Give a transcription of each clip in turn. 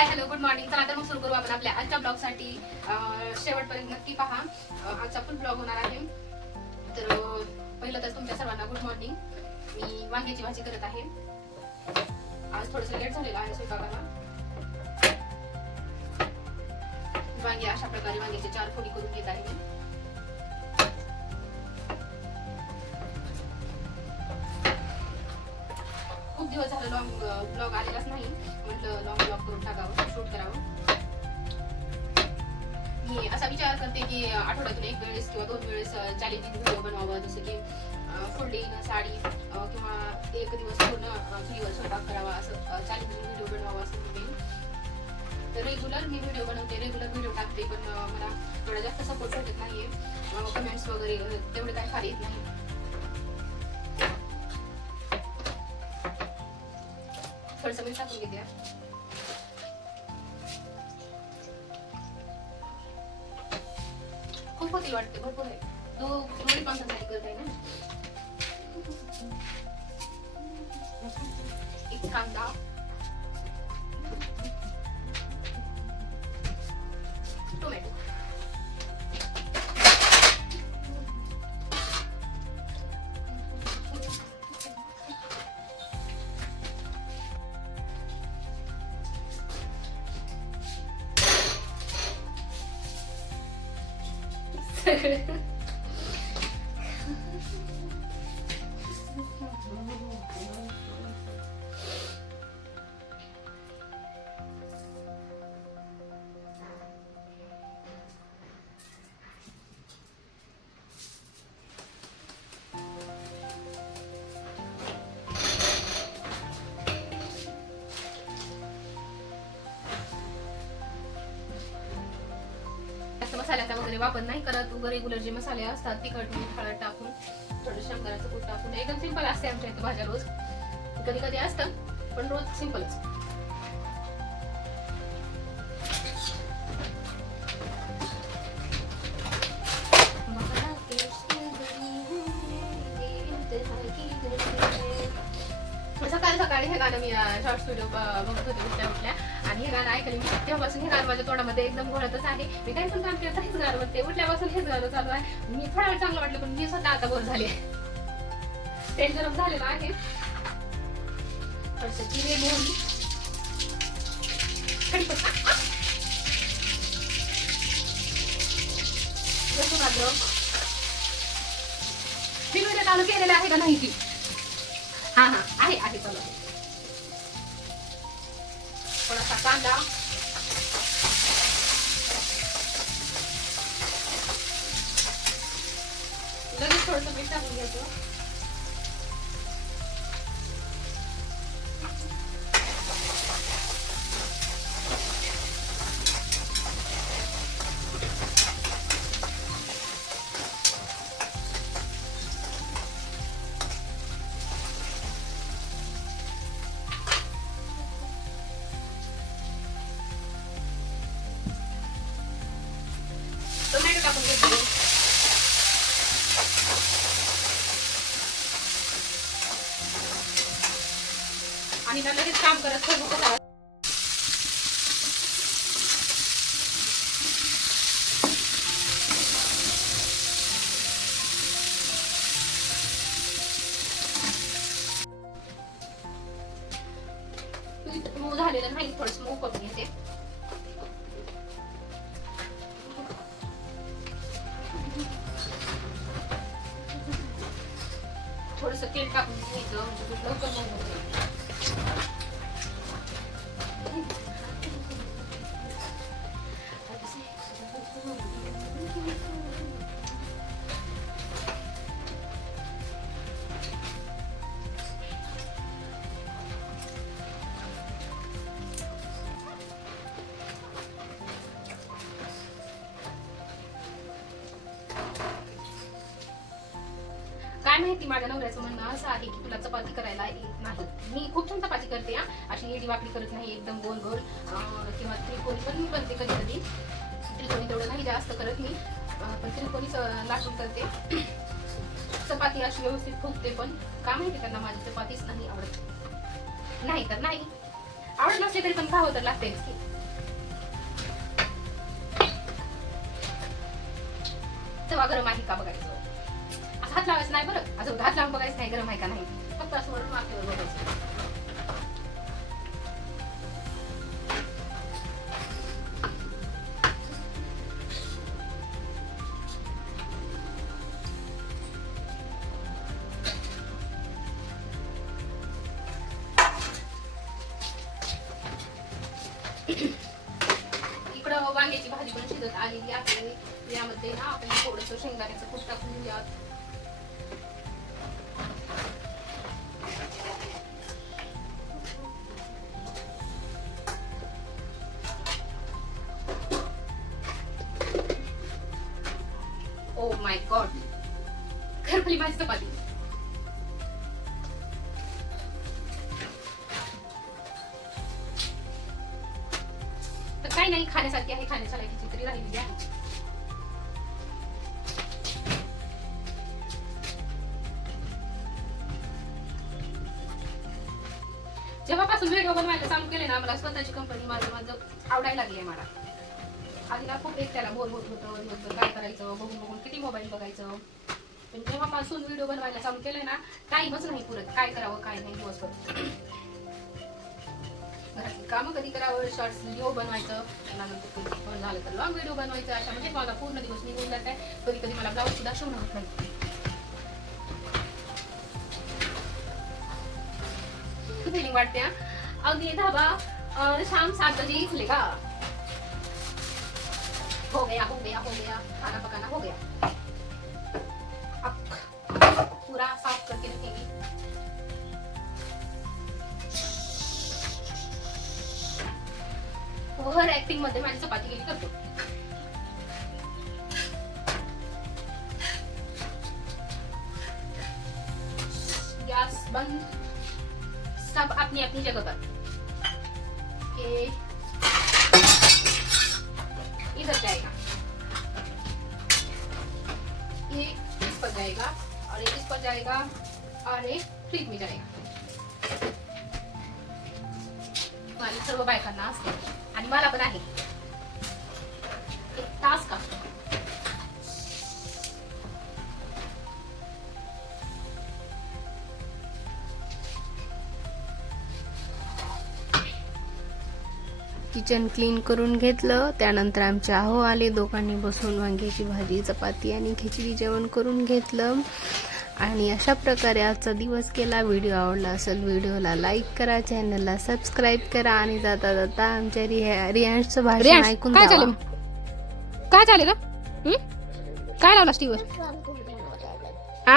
Hi hello good morning चला तर मग सुरू करू आपण आपल्या आजच्या ब्लॉगसाठी शेवटपर्यंत नक्की पहा. आजचा फुल ब्लॉग होणार आहे. तर पहिलं तर तुमच्या सर्वांना गुड मॉर्निंग मी वांग्याची भाजी करत आहे. आज थोडंसं लेट झालेलं आहे स्वयंपाकाला. वांगे अशा प्रकारे वांग्याचे चार फोडी करून घेत आहे मी. खूप दिवस झालं लॉंग ब्लॉग आलेलाच नाही. म्हटलं लॉंग करून टाकावं शूट करावं. मी असा विचार करते की आठवड्यातून एक वेळेस किंवा दोन वेळेस चॅलेंजिंग व्हिडिओ बनवावं जसं की फोल्डिंग साडी किंवा एक दिवस पूर्ण अं, चुलीवर स्वयंपाक करावा असं चॅलेंजिंग व्हिडिओ बनवावा असं म्हणते तर रेग्युलर मी व्हिडिओ बनवते रेग्युलर व्हिडिओ टाकते पण मला थोडा जास्त सपोर्ट भेटत नाही कमेंट्स वगैरे तेवढे काही फार येत नाही थोडंसं मी टाकून घेते खूप होतील वाटते भरपूर आहे. तो थोडी पण करत आहे ना. एक कांदा टोमॅटो フフフ。मसाल्याचा वगैरे वापर नाही. करत रेग्युलर जे मसाले असतात तिखट मीठ हळद टाकून थोडं शंकराचं कूट टाकून एकदम सिंपल असते आमच्या इथे भाज्या रोज. कधी कधी असतं पण रोज सिंपलच सकाळी सकाळी हे गाणं मी शॉर्ट व्हिडिओ बघत होते उठल्या उठल्या हे गाणं ऐकलं मी तेव्हापासून हे गाणं माझ्या तोंडामध्ये एकदम घोळतच आहे. मी काही पण काम केलं तर हेच गाणं म्हणते उठल्यापासून हेच गाणं चालू आहे. मी थोडा वेळ चांगलं वाटलं पण मी स्वतः आता बोर झाले. तेल गरम झालेलं आहे. थोडंसं जिरे मोहरी कढीपत्ता लसूण अद्रक मी चालू केलेलं आहे का नाही ती हा हा आहे आहे चालू आहे. थोडासा कांदा लगेच थोडंसं मीठ टाकून घ्यायचं आणि लगेच काम करत सर्व करा मऊ झालेलं नाही थोडस मऊ करून घेते. थोडस तेल टाकून घ्यायचं म्हणजे लवकर मऊ काय माहिती माझ्या नवऱ्याचं म्हणणं असं आहे की तुला चपाती करायला येत नाही. मी खूप छान चपाती करते हा. अशी एडी वाकडी करत नाही एकदम गोल गोल किंवा त्रिकोणी पण मी बनते कधी कधी त्रिकोणी तेवढं नाही जास्त करत मी पण त्रिकोणीच अं, लाटून करते. चपाती अशी व्यवस्थित फुगते पण का माहिती त्यांना माझी चपातीच नाही आवडत. नाही तर नाही. आवडत नसली तरी पण खावं तर लागतेच की तेव्हा गरम आहे का बघायचं असं हात लावायचं नाही बरं. असं हात लावून बघायचं नाही गरम आहे का नाही. फक्त असं वरून वाफेवर बघायचं. इकडं वांग्याची भाजी पण शिजत आलेली आपल्याला यामध्ये ना आपण थोडस शेंगदाण्याचं कूट टाकून ओ माय गॉड घरभली माझी चपाती. तर काही नाही खाण्यासारखी आहे खाण्यासारखी चित्री तरी राहिलेली आहे. जेव्हापासून व्हिडिओ बनवायला चालू केले ना मला स्वतःची कंपनी माझं माझं आवडायला लागली आहे मला. आधीला खूप एक त्याला बोर होत होतं होतं काय करायचं बघून बघून किती मोबाईल बघायचं. पण जेव्हापासून व्हिडिओ बनवायला चालू केलं ना टाईमच नाही पुरत काय करावं काय नाही दिवसभर. घरातली कामं कधी करावं शॉर्ट्स व्हिडिओ बनवायचं त्यानंतर झालं तर लॉंग व्हिडिओ बनवायचं. अशा म्हणजे मला पूर्ण दिवस निघून जात आहे कधी कधी मला ब्लाऊज सुद्धा शिवणं होत नाही फिलिंग वाटते अगदी धाबा शाम सात बजे का? हो गया हो गया हो गया खाना पकाना हो गया अब पूरा साफ करके रखेंगे ओव्हर ऍक्टिंगमध्ये माझी चपाती गेली करतो गैस बंद सब अपनी अपनी जगह पर ये इस पर जाएगा और एक इस पर जाएगा और एक फ्रिज में जाएगा। सर्व बायकांना असते आणि मला पण आहे. एक तास असतो किचन क्लीन करून घेतलं. त्यानंतर आमचे आहो आले दोघांनी बसून वांग्याची भाजी चपाती आणि खिचडी जेवण करून घेतलं. आणि अशा प्रकारे आजचा दिवस केला व्हिडिओ आवडला असेल व्हिडिओला लाईक करा चॅनलला सबस्क्राईब करा आणि जाता जाता आमच्या रिया रियांशचं भाषण ऐकून काय. झालं? काय झालं हं? काय लावला स्टीवर आ?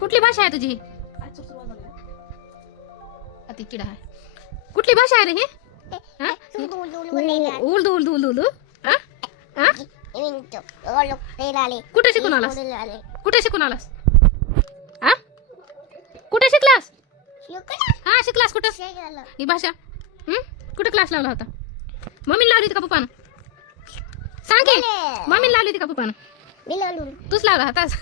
कुठली भाषा आहे तुझी? किडा आहे कुठली भाषा आहे रे ही? उलदू उलदू उलदू उलदू? कुठे शिकून आलास? कुठे शिकून आलास? हा? कुठे शिकलास? हा शिकलास कुठं? ही भाषा? कुठे क्लास लावला होता? मम्मीला लावली होती का पप्पानं? सांग की. मम्मीला लावली होती का पप्पानं? तूच लावला होतास